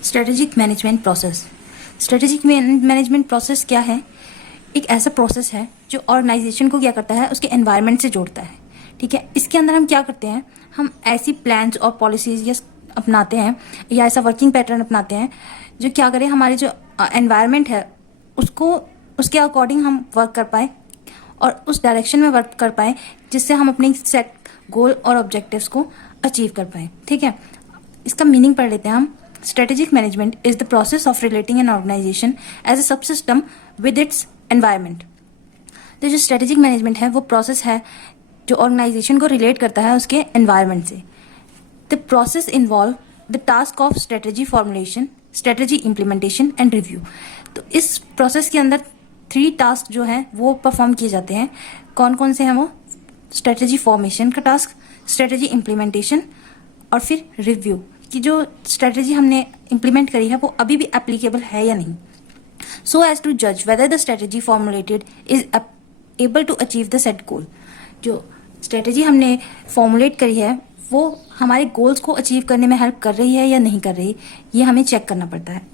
Strategic management process. Strategic management process क्या है? एक ऐसा प्रोसेस है जो ऑर्गेनाइजेशन को क्या करता है, उसके एनवायरनमेंट से जोड़ता है। ठीक है, इसके अंदर हम क्या करते हैं, हम ऐसी प्लान्स और पॉलिसीज या अपनाते हैं या ऐसा वर्किंग पैटर्न अपनाते हैं जो क्या करें, हमारे जो एनवायरनमेंट है उसको उसके अकॉर्डिंग हम वर्क कर पाए और उस डायरेक्शन में वर्क कर पाए जिससे हम अपने सेट गोल और ऑब्जेक्टिव्स को अचीव कर पाए। ठीक है, इसका मीनिंग पढ़ लेते हैं हम। Strategic management is the process of relating an organisation as a subsystem with its environment. तो जो स्ट्रेटेजिक मैनेजमेंट है वो प्रोसेस है जो ऑर्गेनाइजेशन को रिलेट करता है उसके एनवायरनमेंट से। The process involve the task of strategy formulation, strategy implementation and review. तो इस प्रोसेस के अंदर 3 टास्क जो है वो परफॉर्म किए जाते हैं। कौन कौन से हैं वो? स्ट्रेटेजी फॉर्मेशन का टास्क, स्ट्रेटेजी इम्प्लीमेंटेशन और फिर रिव्यू कि जो स्ट्रेटेजी हमने इम्प्लीमेंट करी है वो अभी भी एप्लीकेबल है या नहीं, सो एज टू जज whether the strategy formulated is able to achieve the set goal. जो स्ट्रेटेजी हमने फॉर्मुलेट करी है वो हमारे गोल्स को अचीव करने में हेल्प कर रही है या नहीं कर रही, ये हमें चेक करना पड़ता है।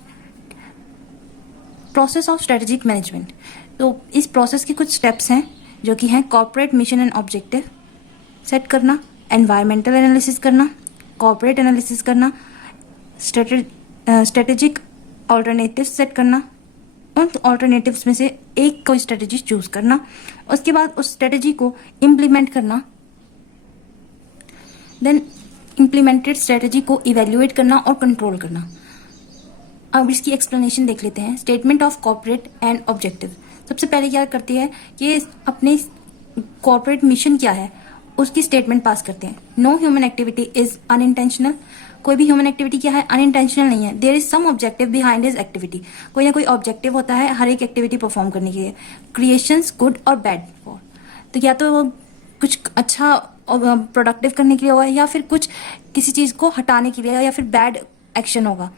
प्रोसेस ऑफ स्ट्रेटेजिक मैनेजमेंट, तो इस प्रोसेस के कुछ स्टेप्स हैं जो कि हैं corporate mission and objective set करना, एनवायरमेंटल एनालिसिस करना, कॉर्पोरेट एनालिसिस करना, स्ट्रेटेजिक ऑल्टरनेटिव सेट करना, उन ऑल्टरनेटिव्स में से एक कोई स्ट्रेटेजी चूज करना, उसके बाद उस स्ट्रेटेजी को इम्प्लीमेंट करना, देन इम्प्लीमेंटेड स्ट्रेटेजी को इवेल्युएट करना और कंट्रोल करना। अब इसकी एक्सप्लेनेशन देख लेते हैं। Statement of corporate and objective सबसे पहले क्या करती है कि अपने कॉर्पोरेट मिशन क्या है उसकी स्टेटमेंट पास करते हैं। No human activity is unintentional. कोई भी ह्यूमन एक्टिविटी क्या है, अनइंटेंशनल नहीं है। There is some objective behind his activity. कोई ना कोई ऑब्जेक्टिव होता है हर एक एक्टिविटी परफॉर्म करने के लिए। क्रिएशंस गुड और बैड फॉर, तो या तो वो कुछ अच्छा प्रोडक्टिव करने के लिए होगा या फिर कुछ किसी चीज को हटाने के लिए या फिर बैड एक्शन होगा।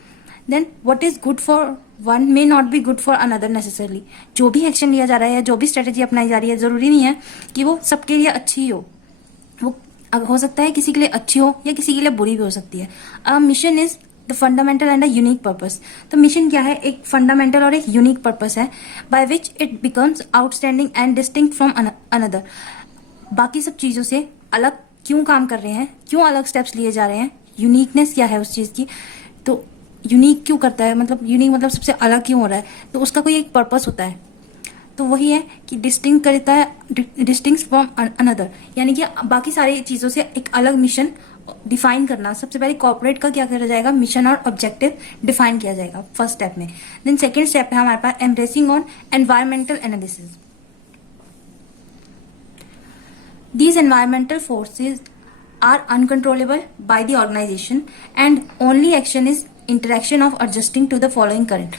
Then what is good for one may not be good for another necessarily. जो भी एक्शन लिया जा रहा है, जो भी स्ट्रेटेजी अपनाई जा रही है, जरूरी नहीं है कि वो सबके लिए अच्छी ही हो। वो हो सकता है किसी के लिए अच्छी हो या किसी के लिए बुरी भी हो सकती है। Mission is the fundamental and a unique purpose. तो मिशन क्या है? एक फंडामेंटल और एक यूनिक पर्पस है by which it becomes outstanding and distinct from another. बाकी सब चीजों से अलग क्यों काम कर रहे हैं, क्यों अलग स्टेप्स लिए जा रहे हैं, यूनिकनेस क्या है उस चीज की। तो यूनिक क्यों करता है, मतलब यूनिक मतलब सबसे अलग क्यों हो रहा है, तो उसका कोई एक पर्पस होता है। तो वही है कि डिस्टिंक्ट करता है, डिस्टिंक्ट फ्रॉम अनदर, यानी कि बाकी सारी चीजों से एक अलग मिशन डिफाइन करना। सबसे पहले कॉर्पोरेट का क्या करा जाएगा, मिशन और ऑब्जेक्टिव डिफाइन किया जाएगा फर्स्ट स्टेप में। देन सेकेंड स्टेप है हमारे पास embracing on environmental analysis. These environmental forces are uncontrollable by the organization and only action is interaction of adjusting to the following current।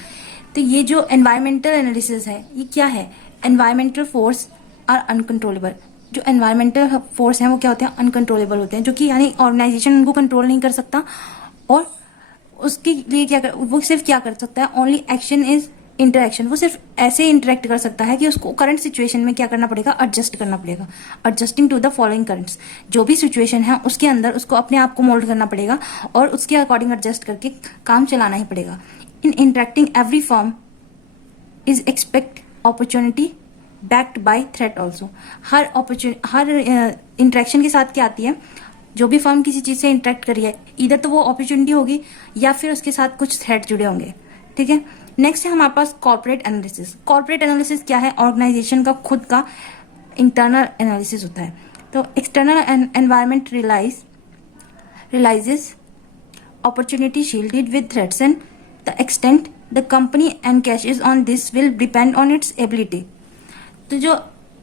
तो ये जो environmental analysis है ये क्या है? Environmental force are uncontrollable। जो environmental force है वो क्या होते हैं? uncontrollable होते हैं, जो कि यानी ऑर्गेनाइजेशन उनको कंट्रोल नहीं कर सकता और उसके लिए वो सिर्फ क्या कर सकता है? Only action is interaction. वो सिर्फ ऐसे इंटरेक्ट कर सकता है कि उसको करंट सिचुएशन में क्या करना पड़ेगा, एडजस्ट करना पड़ेगा। Adjusting to the following currents, जो भी सिचुएशन है उसके अंदर उसको अपने आप को मोल्ड करना पड़ेगा और उसके अकॉर्डिंग एडजस्ट करके काम चलाना ही पड़ेगा। In interacting every form is expect opportunity backed by threat also. हर इंटरेक्शन के साथ क्या आती है, जो भी फर्म किसी चीज से इंटरेक्ट करी है इधर तो वो अपॉर्चुनिटी होगी या फिर उसके साथ कुछ थ्रेट जुड़े होंगे। ठीक है, नेक्स्ट है हमारे पास कॉर्पोरेट एनालिसिस। कॉर्पोरेट एनालिसिस क्या है? ऑर्गेनाइजेशन का खुद का इंटरनल एनालिसिस होता है। तो external environment realises opportunity shielded with threats and the extent the company engages on this will depend on its ability। तो जो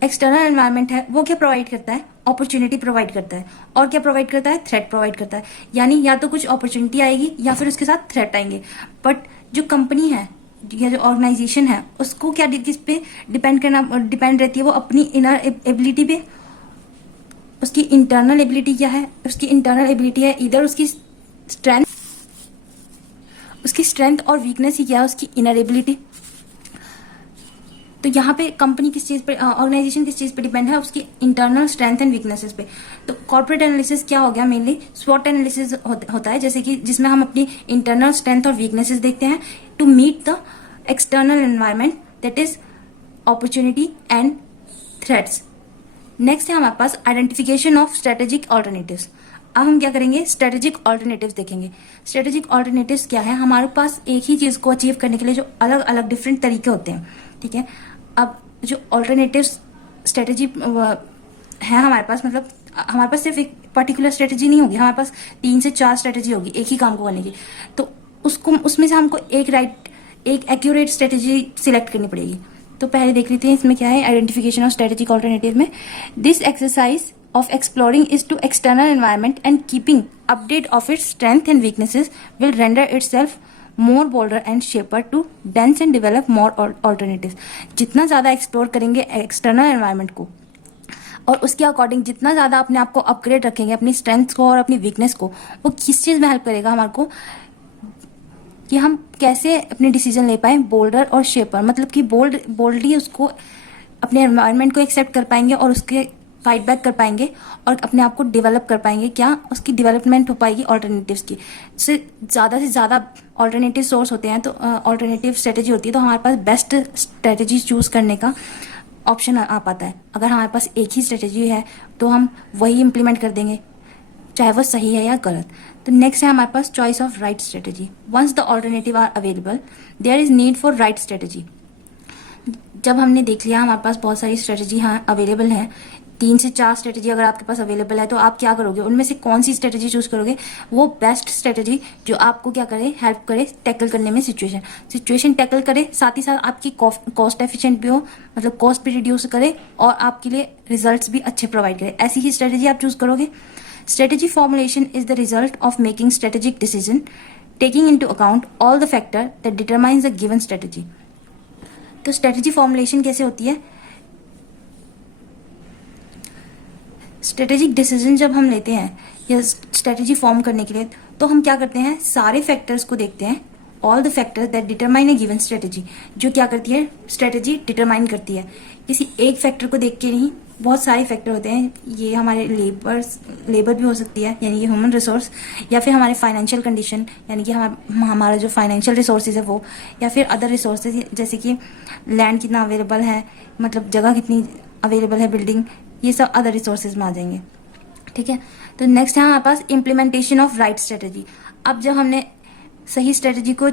एक्सटर्नल एनवायरनमेंट है वो क्या प्रोवाइड करता है? अपॉर्चुनिटी प्रोवाइड करता है। और क्या प्रोवाइड करता है? थ्रेट प्रोवाइड करता है। यानी या तो कुछ अपॉर्चुनिटी आएगी या फिर उसके साथ थ्रेट आएंगे। बट जो कंपनी है या जो ऑर्गेनाइजेशन है उसको क्या किस पे डिपेंड रहती है? वो अपनी इनर एबिलिटी पे। उसकी इंटरनल एबिलिटी क्या है? उसकी इंटरनल एबिलिटी है इधर उसकी स्ट्रेंथ और वीकनेस ही क्या है? उसकी इनर एबिलिटी। तो यहाँ पे कंपनी किस चीज पे, ऑर्गेनाइजेशन किस चीज पे डिपेंड है, उसकी इंटरनल स्ट्रेंथ एंड वीकनेसेस पे। तो कॉर्पोरेट एनालिसिस क्या हो गया, मेनली स्वॉट एनालिसिस होता है, जैसे कि जिसमें हम अपनी इंटरनल स्ट्रेंथ और वीकनेसेस देखते हैं to meet the external environment, that is opportunity and threats. Next है हमारे पास आइडेंटिफिकेशन ऑफ स्ट्रेटेजिक ऑल्टरनेटिव्स। अब हम क्या करेंगे, स्ट्रेटेजिक ऑल्टरनेटिव्स देखेंगे। स्ट्रेटेजिक ऑल्टरनेटिव्स क्या है, हमारे पास एक ही चीज को अचीव करने के लिए जो अलग अलग डिफरेंट तरीके होते हैं, ठीक है। अब जो ऑल्टरनेटिव्स स्ट्रेटेजी है हमारे पास, मतलब हमारे पास सिर्फ एक पर्टिकुलर स्ट्रेटेजी नहीं होगी, हमारे पास 3 से 4 स्ट्रेटेजी होगी एक ही काम को करने की। तो उसमें से हमको एक एक्यूरेट स्ट्रेटेजी सिलेक्ट करनी पड़ेगी। तो पहले देख लेते हैं इसमें क्या है, आइडेंटिफिकेशन ऑफ स्ट्रेटेजिक ऑल्टरनेटिव में this exercise of exploring is to external environment and keeping update of its strength and weaknesses will render itself more bolder and shaper to dense and develop more alternatives। जितना ज़्यादा explore करेंगे external environment को और उसके according जितना ज़्यादा अपने आप को अपग्रेड रखेंगे, अपनी स्ट्रेंथ को और अपनी वीकनेस को, वो किस चीज़ में हेल्प करेगा हमारे को कि हम कैसे अपने डिसीजन ले पाए बोल्डर और शेपर, मतलब कि बोल्डली उसको अपने एनवायरनमेंट को एक्सेप्ट कर पाएंगे और उसके फाइट बैक कर पाएंगे और अपने आप को डेवलप कर पाएंगे, क्या उसकी डेवलपमेंट हो पाएगी ऑल्टरनेटिव्स की। से ज़्यादा ऑल्टरनेटिव सोर्स होते हैं, तो ऑल्टरनेटिव स्ट्रेटेजी होती है, तो हमारे पास बेस्ट स्ट्रेटेजी चूज करने का ऑप्शन आ पाता है। अगर हमारे पास एक ही स्ट्रेटेजी है तो हम वही इम्प्लीमेंट कर देंगे, चाहे वो सही है या गलत। तो नेक्स्ट है हमारे पास choice of right strategy. Once the alternative are available there is need for right strategy. जब हमने देख लिया हमारे पास बहुत सारी स्ट्रेटेजी हाँ अवेलेबल है, 3 से 4 स्ट्रेटेजी अगर आपके पास अवेलेबल है, तो आप क्या करोगे, उनमें से कौन सी स्ट्रेटेजी चूज करोगे, वो बेस्ट स्ट्रेटेजी जो आपको क्या करे, हेल्प करे टैकल करने में सिचुएशन टैकल करे, साथ ही साथ आपकी कॉस्ट एफिशिएंट भी हो, मतलब कॉस्ट भी रिड्यूस करे और आपके लिए रिजल्ट्स भी अच्छे प्रोवाइड करे, ऐसी ही स्ट्रेटेजी आप चूज करोगे। Strategy formulation is the result of making strategic decision taking into account all the factor that determines the given strategy. तो स्ट्रेटेजी फॉर्मुलेशन कैसे होती है, स्ट्रेटेजिक डिसीजन जब हम लेते हैं या स्ट्रेटेजी फॉर्म करने के लिए, तो हम क्या करते हैं, सारे फैक्टर्स को देखते हैं, all the factors that determine A given strategy, जो क्या करती है स्ट्रेटेजी डिटरमाइन करती है। किसी एक फैक्टर को देख के नहीं, बहुत सारे फैक्टर होते हैं, ये हमारे लेबर भी हो सकती है, यानी कि ह्यूमन रिसोर्स, या फिर हमारे फाइनेंशियल कंडीशन, यानी कि हमारा जो फाइनेंशियल रिसोर्सेज है वो, या फिर अदर रिसोर्सेज जैसे कि लैंड कितना अवेलेबल है, मतलब जगह कितनी अवेलेबल है, बिल्डिंग, ये सब अदर रिसोर्सेज में आ जाएंगे, ठीक है। तो नेक्स्ट है हमारे पास इम्प्लीमेंटेशन ऑफ राइट स्ट्रेटेजी। अब जब हमने सही स्ट्रेटेजी को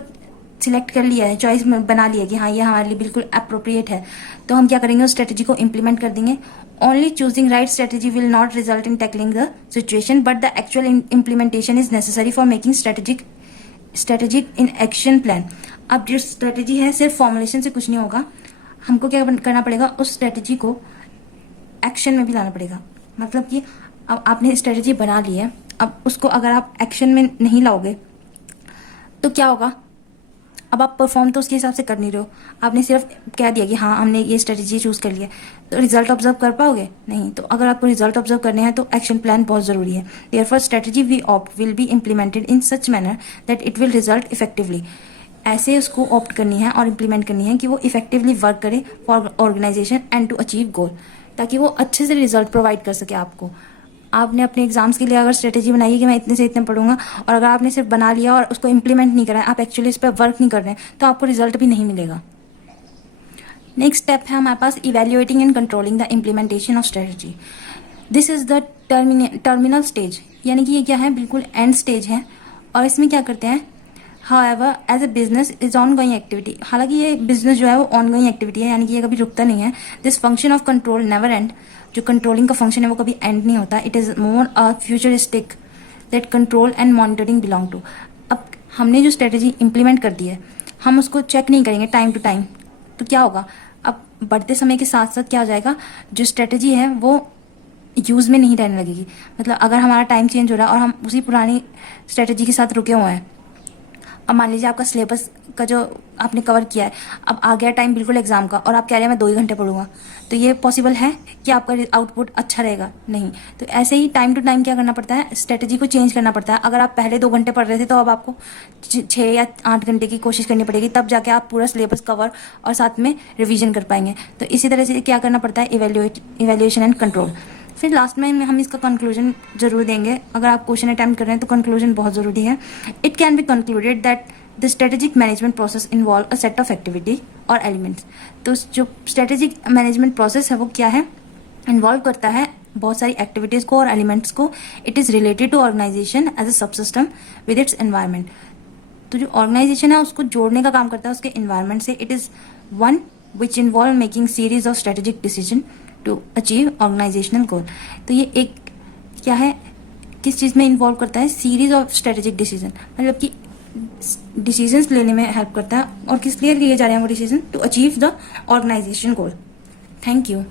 सिलेक्ट कर लिया है, चॉइस बना लिया कि हाँ ये हमारे लिए बिल्कुल अप्रोप्रिएट है, तो हम क्या करेंगे, उस स्ट्रेटेजी को इम्प्लीमेंट कर देंगे। Only choosing right strategy will not result in tackling the situation but the actual implementation is necessary for making strategic in action plan. अब जो स्ट्रेटेजी है सिर्फ फॉर्मुलेशन से कुछ नहीं होगा, हमको क्या करना पड़ेगा, उस स्ट्रेटेजी को एक्शन में भी लाना पड़ेगा। मतलब कि अब आपने स्ट्रेटेजी बना ली है, अब उसको अगर आप एक्शन में नहीं लाओगे तो क्या होगा, अब आप परफॉर्म तो उसके हिसाब से कर नहीं रहे हो, आपने सिर्फ कह दिया कि हाँ हमने ये स्ट्रेटेजी चूज कर लिया, तो रिजल्ट ऑब्जर्व कर पाओगे नहीं। तो अगर आपको रिजल्ट ऑब्जर्व करने हैं तो एक्शन प्लान बहुत जरूरी है। Therefore strategy we opt will be implemented in such manner that it will result effectively. ऐसे उसको ऑप्ट करनी है और इम्प्लीमेंट करनी है कि वो इफेक्टिवली वर्क करे for organisation and to achieve goal, ताकि वो अच्छे से रिजल्ट प्रोवाइड कर सके आपको। आपने अपने एग्जाम्स के लिए अगर स्ट्रेटेजी बनाई है कि मैं इतने से इतने पढ़ूंगा, और अगर आपने सिर्फ बना लिया और उसको इम्प्लीमेंट नहीं करा है, आप एक्चुअली इस पर वर्क नहीं कर रहे हैं, तो आपको रिजल्ट भी नहीं मिलेगा। नेक्स्ट स्टेप है हमारे पास evaluating and controlling the implementation of strategy. This is the terminal stage, यानी कि ये क्या है, बिल्कुल एंड स्टेज है। और इसमें क्या करते हैं, however as a business is ongoing activity, हालांकि ये बिजनेस जो है वो ऑन गोइंग एक्टिविटी है, यानी कि ये कभी रुकता नहीं है। This function of control never end, जो कंट्रोलिंग का फंक्शन है वो कभी एंड नहीं होता। It is more a futuristic that control and monitoring belong to. अब हमने जो स्ट्रेटेजी इंप्लीमेंट कर दी है, हम उसको चेक नहीं करेंगे टाइम टू टाइम, तो क्या होगा, अब बढ़ते समय के साथ साथ क्या हो जाएगा, जो स्ट्रेटेजी है वो यूज में नहीं रहने लगेगी। मतलब अगर हमारा टाइम चेंज हो रहा है और हम उसी पुरानी स्ट्रेटेजी के साथ रुके हुए हैं अब मान लीजिए आपका सिलेबस का जो आपने कवर किया है, अब आ गया टाइम बिल्कुल एग्जाम का और आप कह रहे हैं मैं 2 ही घंटे पढ़ूंगा, तो ये पॉसिबल है कि आपका आउटपुट अच्छा रहेगा? नहीं। तो ऐसे ही टाइम टू टाइम क्या करना पड़ता है, स्ट्रेटेजी को चेंज करना पड़ता है। अगर आप पहले 2 घंटे पढ़ रहे थे तो अब आपको 6 या 8 घंटे की कोशिश करनी पड़ेगी, तब जाके आप पूरा सिलेबस कवर और साथ में रिविजन कर पाएंगे। तो इसी तरह से क्या करना पड़ता है, इवेल्युएशन एंड कंट्रोल। फिर लास्ट में हम इसका कंक्लूजन जरूर देंगे। अगर आप क्वेश्चन अटेम्प्ट कर रहे हैं तो कंक्लूजन बहुत जरूरी है। It can be concluded that the strategic management process involve a set of activity और एलिमेंट्स। तो जो स्ट्रेटेजिक मैनेजमेंट प्रोसेस है वो क्या है, इन्वॉल्व करता है बहुत सारी एक्टिविटीज को और एलिमेंट्स को। It is related to organisation as a subsystem with its environment. तो जो ऑर्गेनाइजेशन है उसको जोड़ने का काम करता है उसके एनवायरमेंट से। It is one which involve making series of strategic decision to achieve organisational goal. तो ये एक क्या है, किस चीज में इन्वॉल्व करता है, सीरीज ऑफ स्ट्रेटेजिक डिसीजन, मतलब कि डिसीजंस लेने में हेल्प करता है। और किस लिए लिए जा रहे हैं वो decision, to achieve the organisation goal. Thank you.